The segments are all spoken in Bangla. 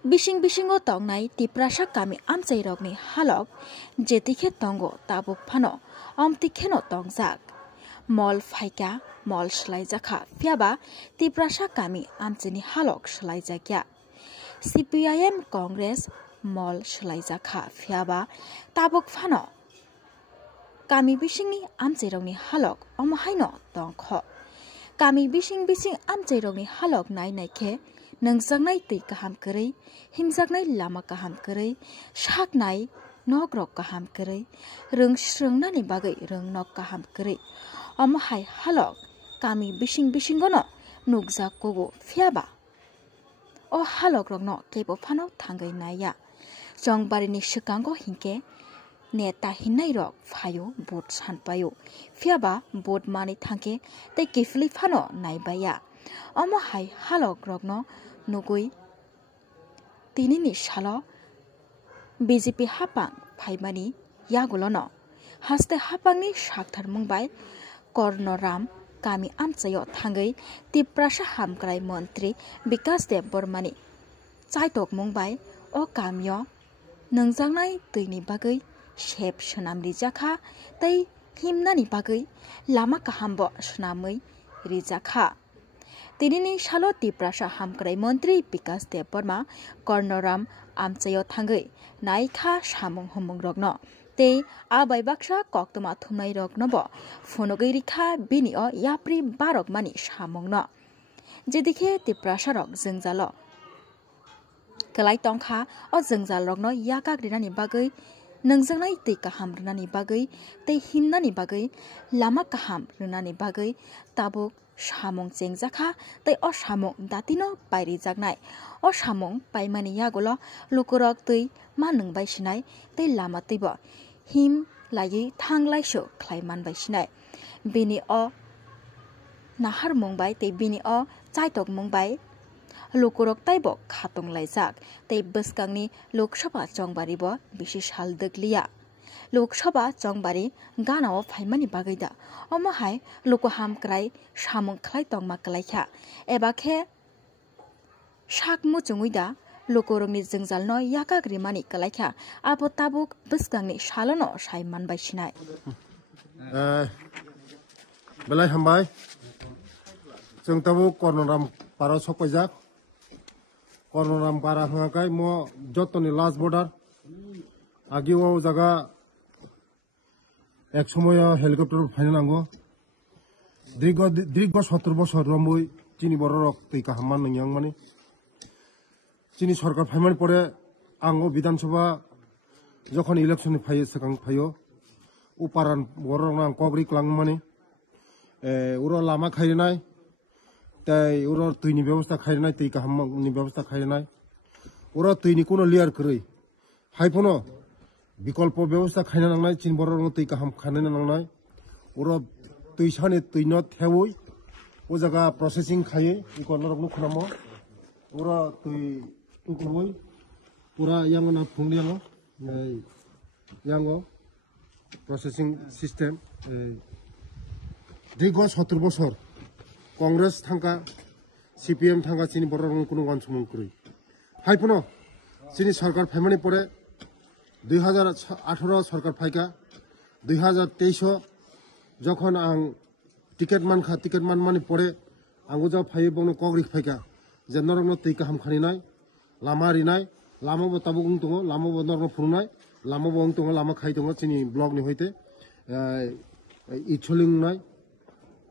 Bising bisingo tongnai tiprasa kami amchai rokni halok jetikhe tongo tabuk phano omtikheno tongjak mol phaika mol slaijakha phiaba tiprasa kami amchini halok slaijakya CPIM Congress mol slaijakha phiaba tabuk phano kami bisingni amchai rokni halok omohaino tongkho kami bising amchai rokni halok nai naikhe nangjaknai tui kaham kwrwi himjaknai lama kaham kwrwi saknai nogrok kaham kwrwi rungsrungnani bagwi rungnog kaham kwrwi omohai halok kami bisingono nugjak kogo phiaba o halok rokno kebo phano thangai naya jongbarini skango hingke neta hinai rok phayo bot sanpayo phiaba bot mani thangke tei kifli phano naibaya omohai halok rokno nugui tinini salo BJP hapang phaimani yagulono haste hapangni sakthar mungbai Kornoram kami amchayo thangai tiprasa hamkrai mantri Vikas Dev Burmani chaitok mungbai o kamyo nangjaknai tuini bagwi sep swnam rijakha tei himnani bagwi lama kahambo swnamwi rijakha tinini salo tiprasa hamkrai mantri Vikas Dev Burma Kornoram amchayo thangai naikha samung humung rokno tei abai baksa koktoma thumnai rokno bo phonogwi rikha bini o yapri barok mani samungno jedikhe tiprasa rok jengjalo klai tongkha o jengjal rokno yakak rinani bagwi nangjaknai tui kaham rwnani bagwi tei himnani bagwi lama kaham rwnani bagwi tabuk samung chengjakha tei o samung datino pairijaknai o samung paimani yagulo lukurok tui manungbai sinai tei lama tuibo him laiwi thanglaisu khlaimanbai sinai bini o nahar mungbai tei bini o chaitok mungbai lukurok taibo khatung laijak tei bwskangni Lok Sabha Chongbari bo bisi sal deglia Lok Sabha Chongbari ganao phaimani bagwi da omohai lukoham krai samung khlai tongma klaikha ebakhe sak muchungui da lukorokni jengjal no yakak rimani klaikha abo tabuk bwskangni salono saimanbai sinai belai hambai जों tabuk Kornoram paro sokpaijak Kornoram para hangakai mo jotoni last border agi o jaga ek somoyo helicopter phaina nango dirigo 70 বছর রমবই চিনি বড়রক তৈ কাহামান নং মানে চিনি সরকার ফাইমানি পরে আঙ্গো বিধানসভা যখন ইলেকশন ফাইयो সেকাং ফাইयो ও পারান বড়রক নাং কগরি ক্লাং মানে ওর লামা খাইনাই তাই ওর তৈনি ব্যবস্থা খাইনাই তৈ কাহামনি ব্যবস্থা খাইনাই ওর তৈনি কোনো লিয়ার করি ফাইফনো বিকল্প ব্যবস্থা খাইনা নাংনাই চিনি বড়রক তৈ কাহাম খাইনা নাংনাই ওর তৈসানি তৈন থেওই ও জায়গা প্রসেসিং খাইয়ে ই কর্ণরকনো খুনামো ওরা তৈ টুকুবই পুরা ইয়াঙ্গো না ফুংলিয়াঙ্গো ইয়াঙ্গো প্রসেসিং সিস্টেম দীর্ঘ 70 বছর কংগ্রেস থাঙ্কা CPM থাঙ্কা চিনি বড়রকনো কোনো অনসমং করি ফাইফনো চিনি সরকার ফাইমানি পরে 2018 সরকার ফাইকা 2023 যখন আং টিকেট মানমানি পরে আঙ্গো যা ফাইয়ে বনো কগরি ফাইকা যে নরকনো তৈ কাহাম খানিনাই লামা রিনাই লামাবো তাবো উং দङ লামাবো নরকনো ফুংনাই লামাবো উং দङ লামা খাই দङ চিনি ব্লক নি হইতে ইছলিংনাই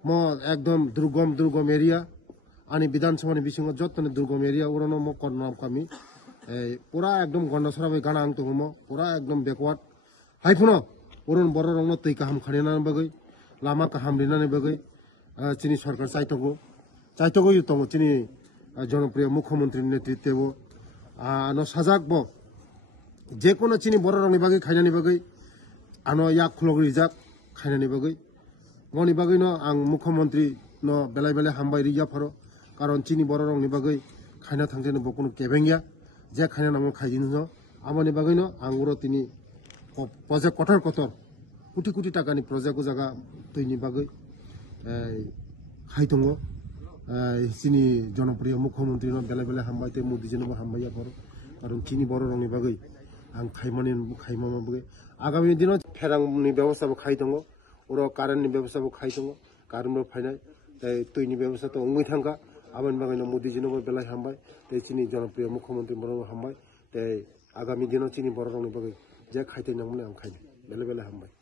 ম একদম দুর্গম এরিয়া আনি বিধানসভানি বিসিঙ্গ যতনে দুর্গম এরিয়া ওরনো ম Kornoram কামি পুরা একদম গন্ডসরাবাই গানা আং দङ ম পুরা একদম ব্যাকওয়ার্ড হাইফনো ওরন বড়রকনো তৈ কাহাম খানিনানি bagwi lama kaham rinani bagwi chini sarkar chaitogo tongo chini জনপ্রিয় মুখ্যমন্ত্রীর নেতৃত্বে আনো সাজাক ব যে কোনো চিনি বড়রকনি bagwi খাইনানি bagwi আনো ইয়াক খুলগ রিজাক খাইনানি bagwi মনি bagwi no আং মুখ্যমন্ত্রী no belai belai hambai Reza Faro কারণ চিনি বড়রকনি bagwi খাইনা থাংজেনো ব কোনো কেবেঙ্গিয়া যে খাইনা নামো খাইদিনো no amani bagwi no আং উরো তিনি প্রজেক্ট কঠোর কোটি টাকানি প্রজেক্ট জায়গা তৈনি bagwi খাই দङ চিনি জনপ্রিয় মুখ্যমন্ত্রী no belai belai hambai te modi jeno hambai ya faro karon chini borok ni bagui ang khaimani khaimama bagui agami dino pherangni ব্যবস্থা bo khai tongo oro current ni ব্যবস্থা bo khai tongo current bo phainai tei tui ni ব্যবস্থা to ongoi thangka aboni bagui no modi ji no belai hambai tei chini jonopriyo mukhyamantri borok hambai tei agami dino chini borok ni bagui je khaite nangmani ang khaini bele bele hambai।